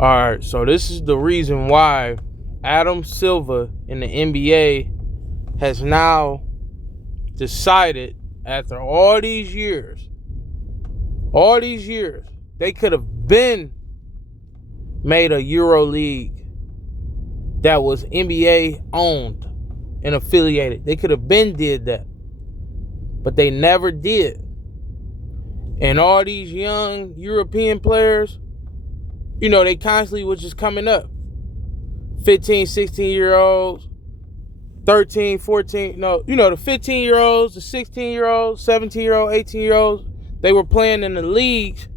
All right, so this is the reason why Adam Silver in the NBA has now decided, after all these years, they could have been made a Euroleague that was NBA owned and affiliated. They could have been did that, but they never did. And all these young European players, they constantly was just coming up. 15, 16-year-olds, 13, 14, the 15-year-olds, the 16-year-olds, 17-year-olds, 18-year-olds, they were playing in the leagues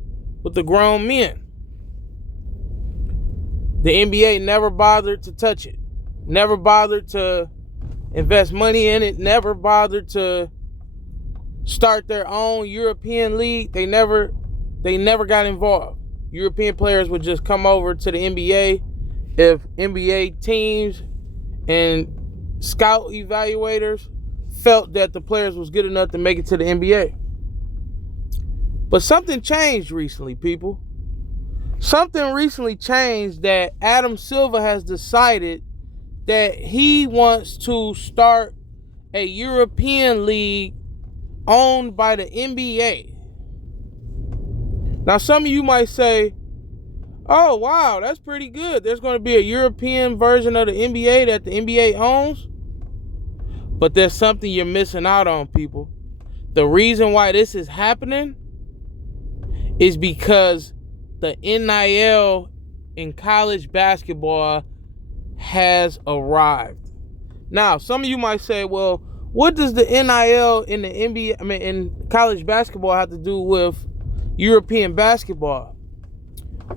with the grown men. The NBA never bothered to touch it, never bothered to invest money in it, never bothered to start their own European league. They never got involved. European players would just come over to the NBA if NBA teams and scout evaluators felt that the players was good enough to make it to the NBA. But something changed recently, people. Something recently changed that Adam Silver has decided that he wants to start a European league owned by the NBA. Now, some of you might say, oh, wow, that's pretty good. There's going to be a European version of the NBA that the NBA owns. But there's something you're missing out on, people. The reason why this is happening is because the NIL in college basketball has arrived. Now, some of you might say, well, what does the NIL in the NBA, in college basketball have to do with European basketball?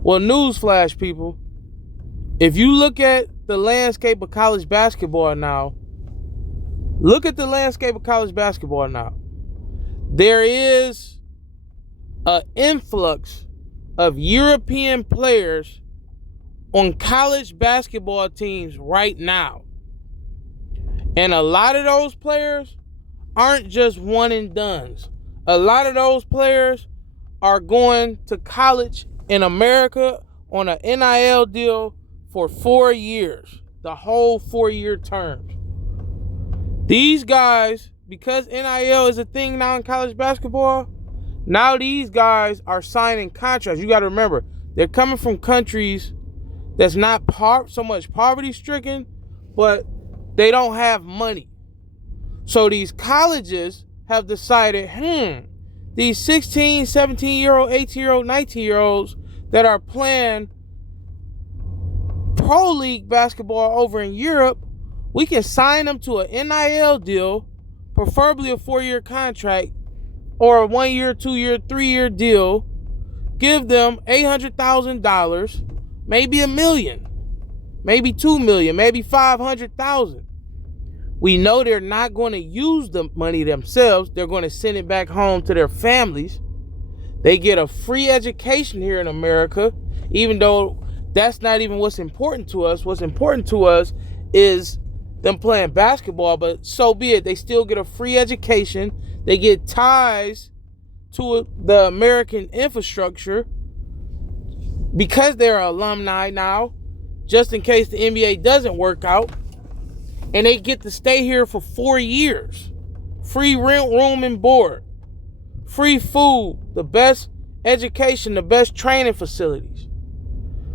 Well, newsflash, people. If you look at the landscape of college basketball now, there is an influx of European players on college basketball teams right now. And a lot of those players aren't just one and dones. A lot of those players are going to college in America on an NIL deal for 4 years, the whole 4-year terms. These guys, because NIL is a thing now in college basketball, now these guys are signing contracts. You got to remember, they're coming from countries that's not so much poverty-stricken, but they don't have money. So these colleges have decided, these 16, 17-year-old, 18-year-old, 19-year-olds that are playing pro league basketball over in Europe, we can sign them to an NIL deal, preferably a 4-year contract, or a 1-year, 2-year, 3-year deal, give them $800,000, maybe $1 million, maybe $2 million, maybe $500,000. We know they're not going to use the money themselves. They're going to send it back home to their families. They get a free education here in America, even though that's not even what's important to us. What's important to us is them playing basketball, but so be it. They still get a free education. They get ties to the American infrastructure because they're alumni now, just in case the NBA doesn't work out. And they get to stay here for 4 years. Free rent, room, and board. Free food, the best education, the best training facilities.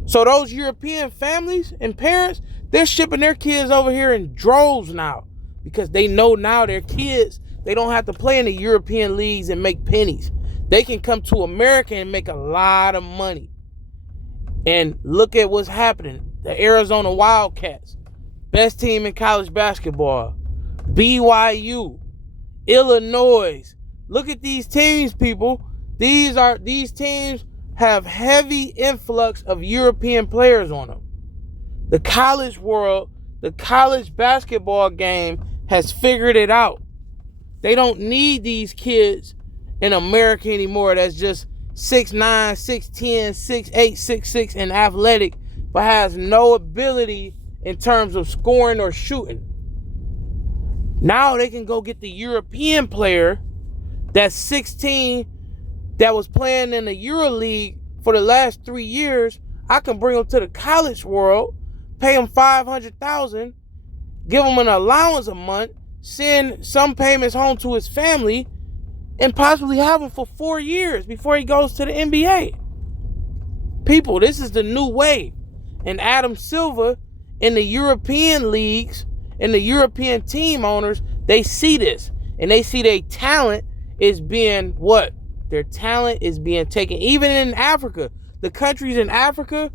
So those European families and parents, they're shipping their kids over here in droves now, because they know now their kids, they don't have to play in the European leagues and make pennies. They can come to America and make a lot of money. And look at what's happening. The Arizona Wildcats, best team in college basketball. BYU, Illinois. Look at these teams, people. These teams have heavy influx of European players on them. The college world, the college basketball game has figured it out. They don't need these kids in America anymore that's just 6'9", 6'10", 6'8", 6'6", and athletic, but has no ability in terms of scoring or shooting. Now they can go get the European player that's 16, that was playing in the Euroleague for the last 3 years I can bring him to the college world, pay him $500,000, give him an allowance a month, send some payments home to his family, and possibly have him for 4 years before he goes to the NBA. People, this is the new wave. And Adam Silver and the European leagues and the European team owners, they see this. And they see their talent is being what? Their talent is being taken. Even in Africa, the countries in Africa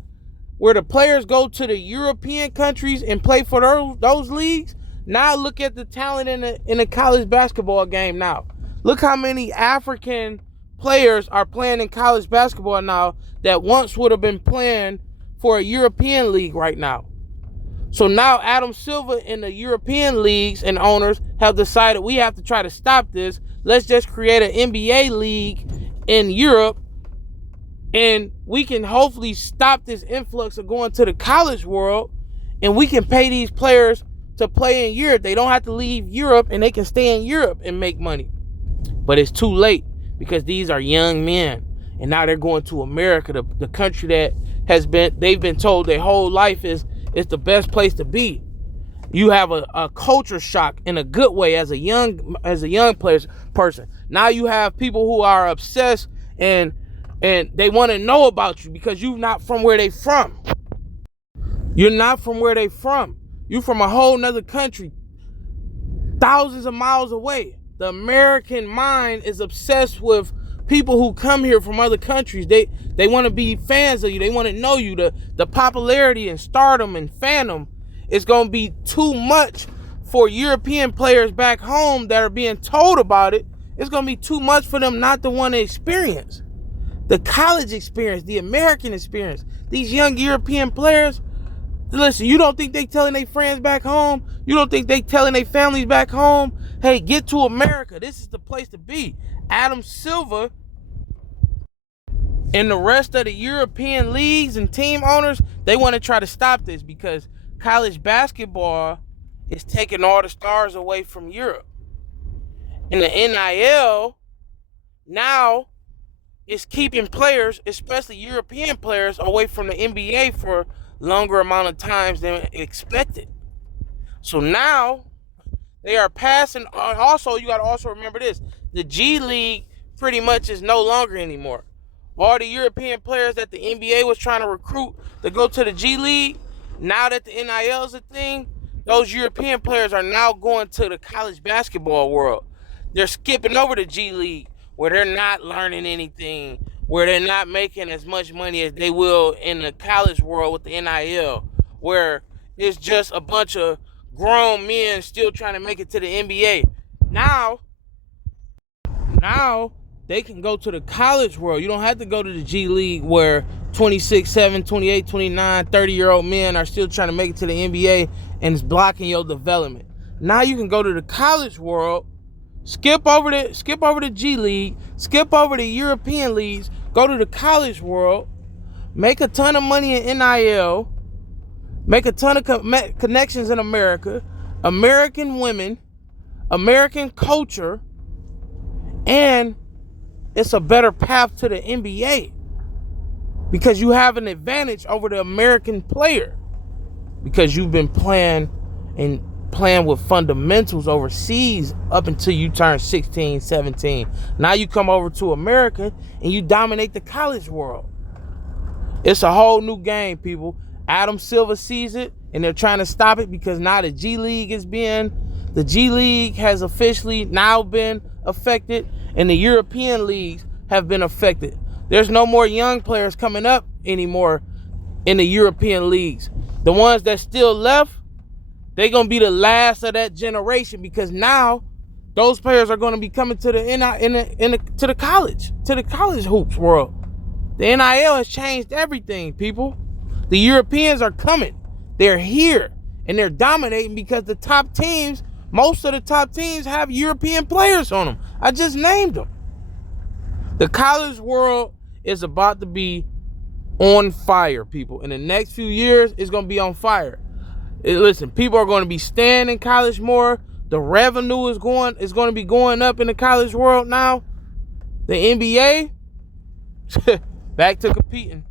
where the players go to the European countries and play for those leagues, now look at the talent in the college basketball game now. Look how many African players are playing in college basketball now that once would have been playing for a European league right now. So now Adam Silver and the European leagues and owners have decided we have to try to stop this. Let's just create an NBA league in Europe, and we can hopefully stop this influx of going to the college world, and we can pay these players to play in Europe. They don't have to leave Europe, and they can stay in Europe and make money. But it's too late, because these are young men, and now they're going to America, the country that they've been told their whole life is the best place to be. You have a culture shock in a good way as a young person. Now you have people who are obsessed and they want to know about you because you're not from where they from. You're not from where they from. You're from a whole nother country, thousands of miles away. The American mind is obsessed with people who come here from other countries. They want to be fans of you. They want to know you. The popularity and stardom and fandom is going to be too much for European players back home that are being told about it. It's going to be too much for them not to want to experience the college experience, the American experience. These young European players, listen, you don't think they telling their friends back home? You don't think they telling their families back home, hey, get to America. This is the place to be. Adam Silver and the rest of the European leagues and team owners, they want to try to stop this because college basketball is taking all the stars away from Europe. And the NIL now is keeping players, especially European players, away from the NBA for longer amount of times than expected. So now they are passing. Also, you got to also remember this. The G League pretty much is no longer anymore. All the European players that the NBA was trying to recruit to go to the G League, now that the NIL is a thing, those European players are now going to the college basketball world. They're skipping over the G League where they're not learning anything, where they're not making as much money as they will in the college world with the NIL, where it's just a bunch of grown men still trying to make it to the NBA. Now they can go to the college world. You don't have to go to the G League where 26, 7, 28, 29, 30-year-old men are still trying to make it to the NBA and it's blocking your development. Now you can go to the college world, skip over the G League, skip over the European leagues, go to the college world, make a ton of money in NIL, make a ton of connections in America, American women, American culture, and it's a better path to the NBA because you have an advantage over the American player because you've been playing with fundamentals overseas up until you turn 16, 17. Now you come over to America and you dominate the college world. It's a whole new game, people. Adam Silver sees it and they're trying to stop it because now the G League has officially now been affected and the European leagues have been affected. There's no more young players coming up anymore in the European leagues. The ones that still left, they're going to be the last of that generation because now those players are going to be coming to the college hoops world. The NIL has changed everything, people. The Europeans are coming. They're here and they're dominating because the top teams, most of the top teams have European players on them. I just named them. The college world is about to be on fire, people. In the next few years, it's going to be on fire. Listen, people are going to be staying in college more. The revenue is going to be going up in the college world now. The NBA, back to competing.